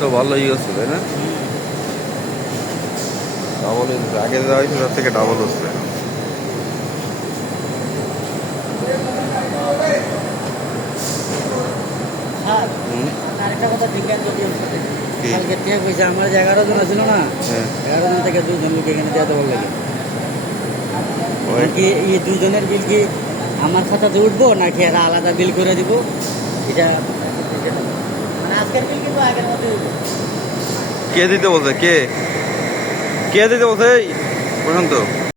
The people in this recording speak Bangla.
তো ভালোই হচ্ছে তাই না? ডাবল আগে যা হয়েছে তার থেকে ডাবল হচ্ছে। আরেকটা কথা জিজ্ঞাসা যদি কালকে ঠিক হয়েছে আমার যে 11 জন ছিল না, 11 জন থেকে 2 জন লোক এখানে দেওয়া দেওয়ার লাগে কি এই 2 জনের বিল কি আমার খাতাতে উঠবো নাকি এরা আলাদা বিল করে দিব? এটা মানে আজকের বিল কিন্তু আগের মধ্যে উঠবো। কে দিতে বলছে? কে কে দিতে বলছে? এই পর্যন্ত